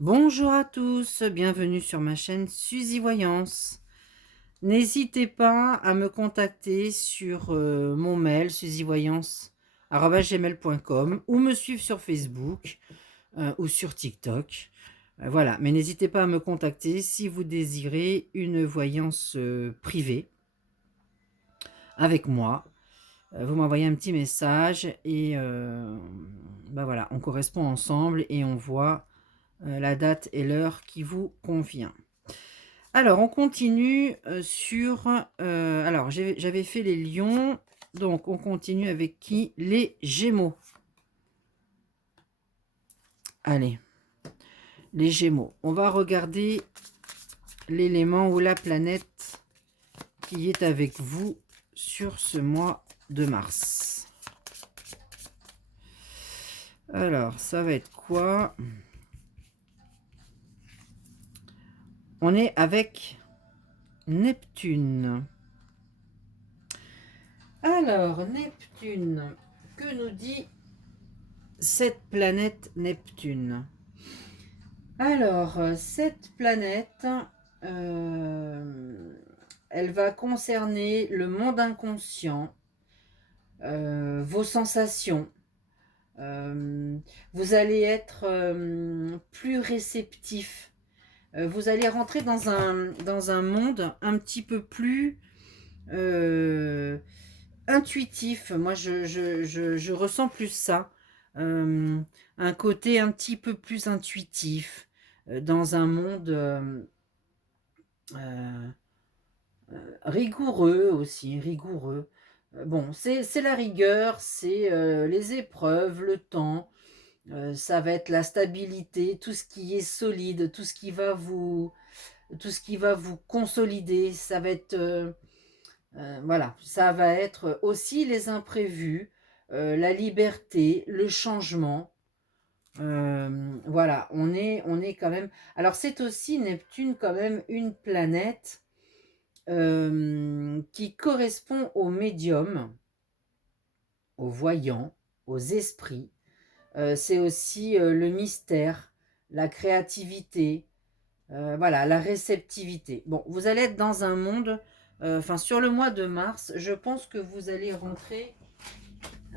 Bonjour à tous, bienvenue sur ma chaîne Suzy Voyance. N'hésitez pas à me contacter sur mon mail suzyvoyance@gmail.com ou me suivre sur Facebook ou sur TikTok. Voilà, mais n'hésitez pas à me contacter si vous désirez une voyance privée avec moi. Vous m'envoyez un petit message et bah voilà, on correspond ensemble et on voit la date et l'heure qui vous convient. Alors, on continue sur... alors, j'avais fait les lions, donc on continue avec qui? Les gémeaux. Allez, les gémeaux. On va regarder l'élément ou la planète qui est avec vous sur ce mois de mars. Alors, ça va être quoi? On est avec Neptune. Alors, Neptune, que nous dit cette planète Neptune? Alors, cette planète, elle va concerner le monde inconscient, vos sensations. Vous allez être plus réceptif. Vous allez rentrer dans un monde un petit peu plus intuitif. Moi, je ressens plus ça. Euh, un côté un petit peu plus intuitif dans un monde euh, rigoureux aussi, rigoureux. Bon, c'est la rigueur, c'est les épreuves, le temps, ça va être la stabilité, tout ce qui est solide, tout ce qui va vous consolider, ça va être voilà, ça va être aussi les imprévus, la liberté, le changement. Voilà, on est quand même. Alors c'est aussi Neptune quand même une planète qui correspond aux médiums, aux voyants, aux esprits. C'est aussi le mystère, la créativité, voilà, la réceptivité. Bon, vous allez être dans un monde, enfin sur le mois de mars, je pense que vous allez rentrer,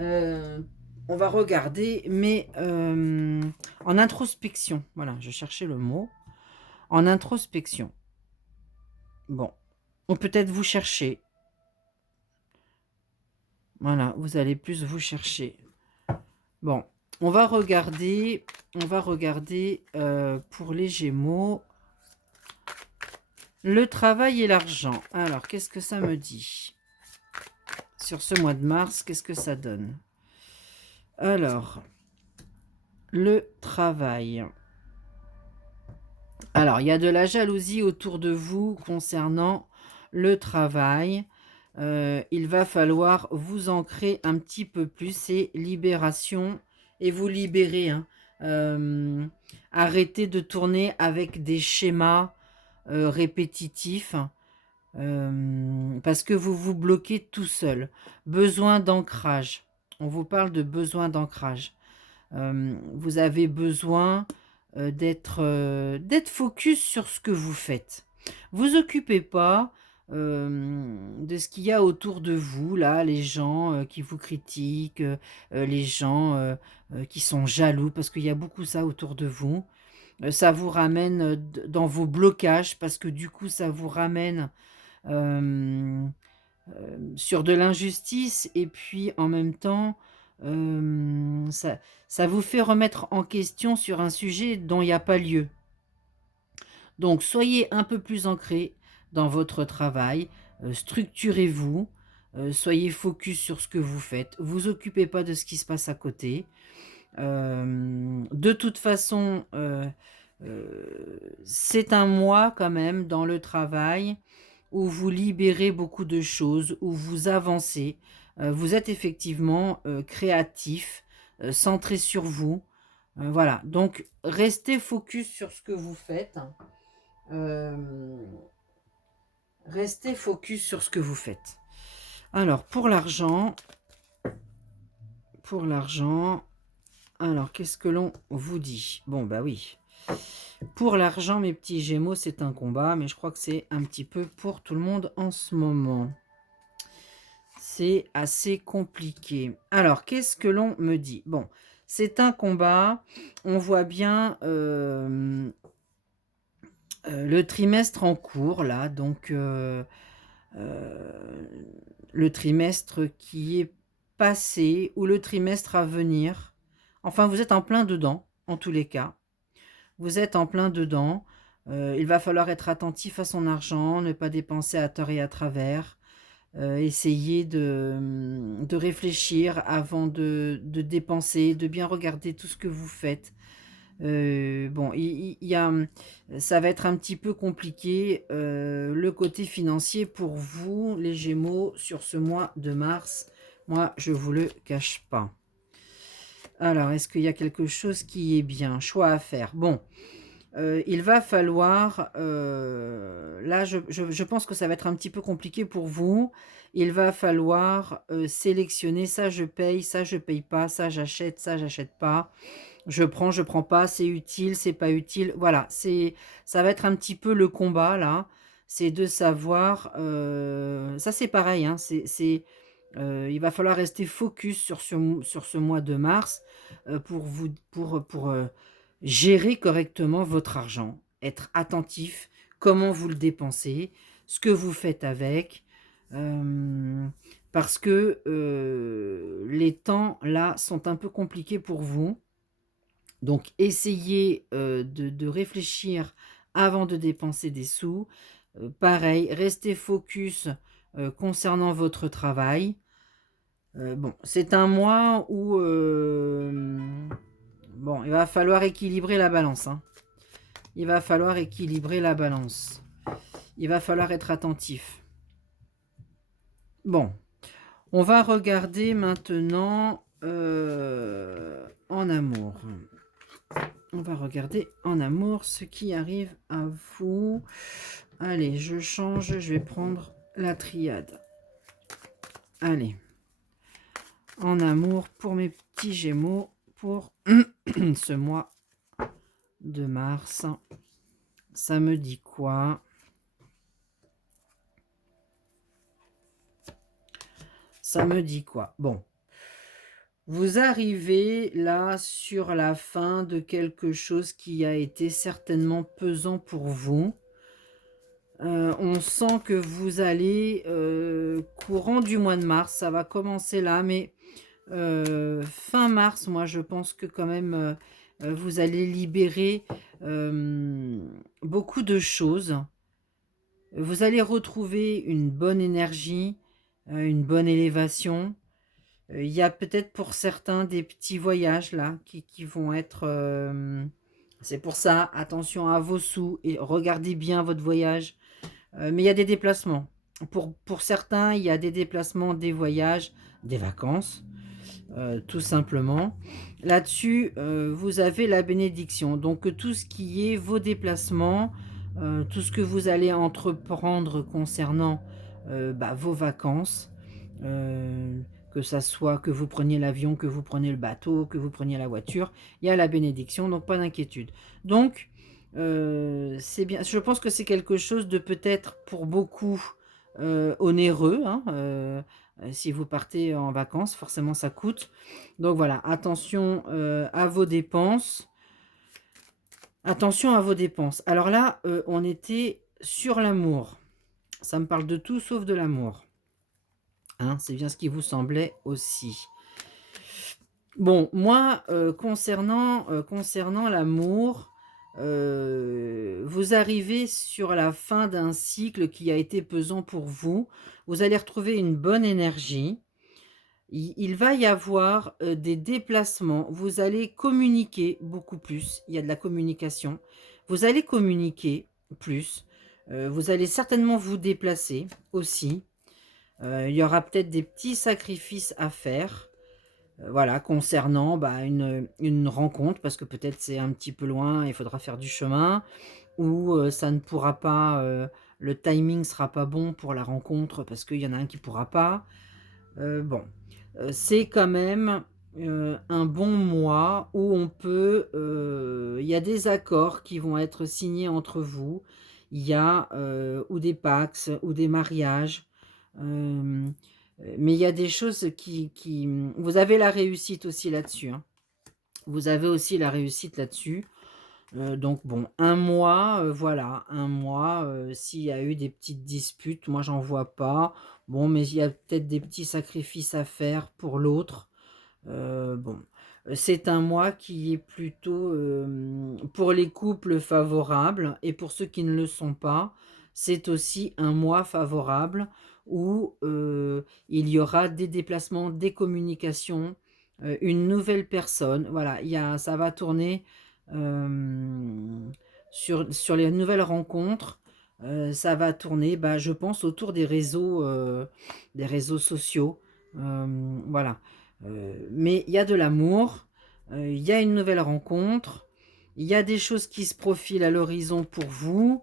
euh, on va regarder, mais en introspection. Voilà, je cherchais le mot. En introspection. Bon, ou peut-être vous chercher. Voilà, vous allez plus vous chercher. Bon, on va regarder pour les Gémeaux le travail et l'argent. Alors, qu'est-ce que ça me dit? Sur ce mois de mars, qu'est-ce que ça donne? Alors, le travail. Alors, il y a de la jalousie autour de vous concernant le travail. Il va falloir vous ancrer un petit peu plus et libération et vous libérer, hein. Euh, Arrêtez de tourner avec des schémas répétitifs parce que vous vous bloquez tout seul. Besoin d'ancrage. On vous parle de besoin d'ancrage. Vous avez besoin d'être focus sur ce que vous faites. Vous occupez pas de ce qu'il y a autour de vous, là, les gens qui vous critiquent, les gens qui sont jaloux, parce qu'il y a beaucoup ça autour de vous. Ça vous ramène dans vos blocages, parce que du coup, ça vous ramène euh, sur de l'injustice, et puis en même temps, ça vous fait remettre en question sur un sujet dont il n'y a pas lieu. Donc, soyez un peu plus ancré dans votre travail, structurez-vous, soyez focus sur ce que vous faites, vous occupez pas de ce qui se passe à côté. De toute façon, c'est un mois quand même dans le travail où vous libérez beaucoup de choses, où vous avancez. Vous êtes effectivement créatif, centré sur vous. Voilà, donc restez focus sur ce que vous faites. Euh, Restez focus sur ce que vous faites. Alors, pour l'argent, alors qu'est-ce que l'on vous dit? Bon, bah oui. Pour l'argent, mes petits Gémeaux, c'est un combat, mais je crois que c'est un petit peu pour tout le monde en ce moment. C'est assez compliqué. Alors, qu'est-ce que l'on me dit? Bon, c'est un combat. On voit bien le trimestre en cours, là, donc euh, le trimestre qui est passé ou le trimestre à venir. Enfin, vous êtes en plein dedans, en tous les cas. Vous êtes en plein dedans. Il va falloir être attentif à son argent, ne pas dépenser à tort et à travers. Essayer de réfléchir avant de dépenser, de bien regarder tout ce que vous faites. Bon, il y a, ça va être un petit peu compliqué, le côté financier pour vous, les Gémeaux, sur ce mois de mars. Moi, je vous le cache pas. Alors, est-ce qu'il y a quelque chose qui est bien? Choix à faire. Bon, il va falloir, là je pense que ça va être un petit peu compliqué pour vous. Il va falloir, sélectionner ça je paye pas, ça j'achète pas. Je prends pas, c'est utile, c'est pas utile. Voilà, ça va être un petit peu le combat là. C'est de savoir, ça c'est pareil, hein, il va falloir rester focus sur ce mois de mars, pour gérer correctement votre argent, être attentif, comment vous le dépensez, ce que vous faites avec, parce que les temps là sont un peu compliqués pour vous. Donc essayez de réfléchir avant de dépenser des sous. Pareil, restez focus concernant votre travail. Bon, c'est un mois où bon, il va falloir équilibrer la balance, hein. Il va falloir équilibrer la balance. Il va falloir être attentif. Bon, on va regarder maintenant en amour. On va regarder en amour ce qui arrive à vous. Allez, je change, je vais prendre la triade. Allez, en amour pour mes petits Gémeaux pour ce mois de mars. Ça me dit quoi? Ça me dit quoi? Bon, vous arrivez là sur la fin de quelque chose qui a été certainement pesant pour vous. On sent que vous allez, courant du mois de mars, ça va commencer là, mais fin mars, moi je pense que quand même, vous allez libérer beaucoup de choses. Vous allez retrouver une bonne énergie, une bonne élévation. Il y a peut-être pour certains des petits voyages là qui vont être... c'est pour ça, attention à vos sous et regardez bien votre voyage. Mais il y a des déplacements. Pour certains, il y a des déplacements, des voyages, des vacances, tout simplement. Là-dessus, vous avez la bénédiction. Donc tout ce qui est vos déplacements, tout ce que vous allez entreprendre concernant vos vacances, euh, que ça soit que vous preniez l'avion, que vous preniez le bateau, que vous preniez la voiture, il y a la bénédiction, donc pas d'inquiétude. Donc, c'est bien. Je pense que c'est quelque chose de peut-être pour beaucoup onéreux, hein, si vous partez en vacances, forcément ça coûte. Donc voilà, attention à vos dépenses. Attention à vos dépenses. Alors là, on était sur l'amour. Ça me parle de tout sauf de l'amour. Hein, c'est bien ce qui vous semblait aussi. Bon, moi, concernant l'amour, vous arrivez sur la fin d'un cycle qui a été pesant pour vous. Vous allez retrouver une bonne énergie. Il va y avoir des déplacements. Vous allez communiquer beaucoup plus. Il y a de la communication. Vous allez communiquer plus. Vous allez certainement vous déplacer aussi. Il y aura peut-être des petits sacrifices à faire. Voilà, concernant une rencontre, parce que peut-être c'est un petit peu loin, il faudra faire du chemin, ou ça ne pourra pas, le timing sera pas bon pour la rencontre parce qu'il y en a un qui pourra pas. Bon, c'est quand même, un bon mois où on peut, il y a des accords qui vont être signés entre vous. Il y a, ou des pacs ou des mariages, hem, mais il y a des choses vous avez la réussite aussi là-dessus, hein. Vous avez aussi la réussite là-dessus. Donc bon, un mois, voilà, un mois, s'il y a eu des petites disputes, moi j'en vois pas. Bon, mais il y a peut-être des petits sacrifices à faire pour l'autre. Bon, c'est un mois qui est plutôt, pour les couples favorable et pour ceux qui ne le sont pas, c'est aussi un mois favorable où, il y aura des déplacements, des communications, une nouvelle personne. Voilà, il y a ça va tourner, hem, sur les nouvelles rencontres, ça va tourner, bah, je pense autour des réseaux sociaux, voilà. Mais il y a de l'amour, il y a une nouvelle rencontre, il y a des choses qui se profilent à l'horizon pour vous.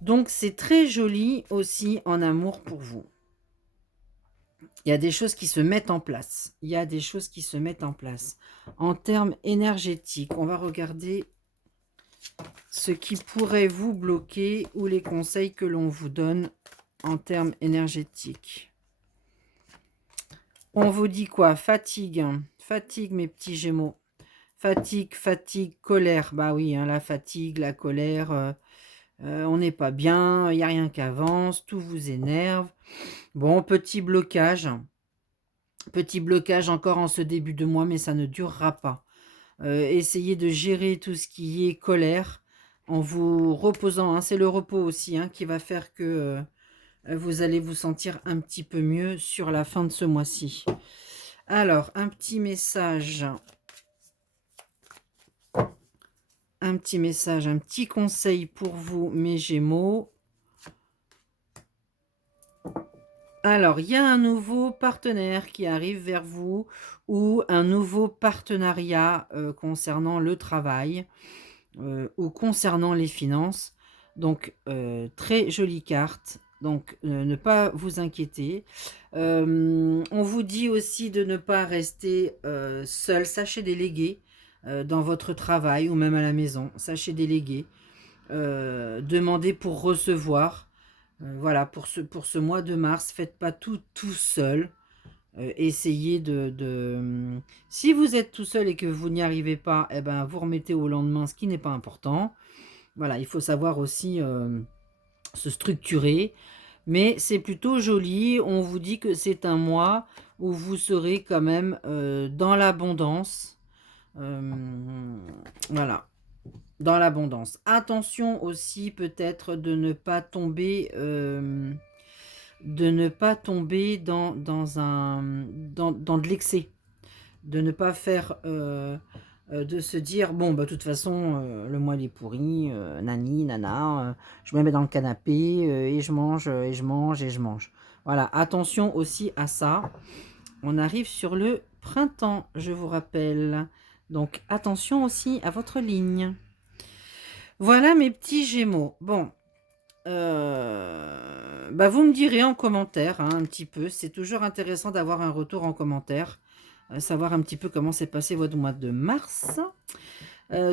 Donc c'est très joli aussi en amour pour vous. Il y a des choses qui se mettent en place. Il y a des choses qui se mettent en place. En termes énergétiques, on va regarder ce qui pourrait vous bloquer ou les conseils que l'on vous donne en termes énergétiques. On vous dit quoi? Fatigue. Fatigue, mes petits Gémeaux. Fatigue, fatigue, colère. Bah oui, hein, la fatigue, la colère, on n'est pas bien, il y a rien qui avance, tout vous énerve. Bon, petit blocage encore en ce début de mois, mais ça ne durera pas. Essayez de gérer tout ce qui est colère en vous reposant, hein. C'est le repos aussi, hein, qui va faire que, vous allez vous sentir un petit peu mieux sur la fin de ce mois-ci. Alors, un petit conseil pour vous, mes Gémeaux. Alors, il y a un nouveau partenaire qui arrive vers vous ou un nouveau partenariat, concernant le travail, ou concernant les finances. Donc, très jolie carte, donc, ne pas vous inquiéter. On vous dit aussi de ne pas rester, seul. Sachez déléguer, dans votre travail ou même à la maison. Sachez déléguer. Demandez pour recevoir. Voilà, pour ce mois de mars, faites pas tout, tout seul. Essayez si vous êtes tout seul et que vous n'y arrivez pas, eh ben, vous remettez au lendemain, ce qui n'est pas important. Voilà, il faut savoir aussi, se structurer, mais c'est plutôt joli. On vous dit que c'est un mois où vous serez quand même, dans l'abondance. Voilà, dans l'abondance. Attention aussi peut-être de ne pas tomber dans de l'excès. De ne pas faire, de se dire: «Bon, bah, de toute façon, le mois il est pourri, nani nana, je me mets dans le canapé, et je mange, et je mange et je mange». Voilà, attention aussi à ça. On arrive sur le printemps, je vous rappelle. Donc attention aussi à votre ligne. Voilà mes petits Gémeaux. Bon, bah, vous me direz en commentaire, hein, un petit peu. C'est toujours intéressant d'avoir un retour en commentaire, savoir un petit peu comment s'est passé votre mois de mars.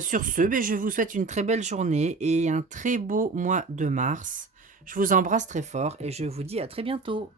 Sur ce, beh, je vous souhaite une très belle journée et un très beau mois de mars. Je vous embrasse très fort et je vous dis à très bientôt.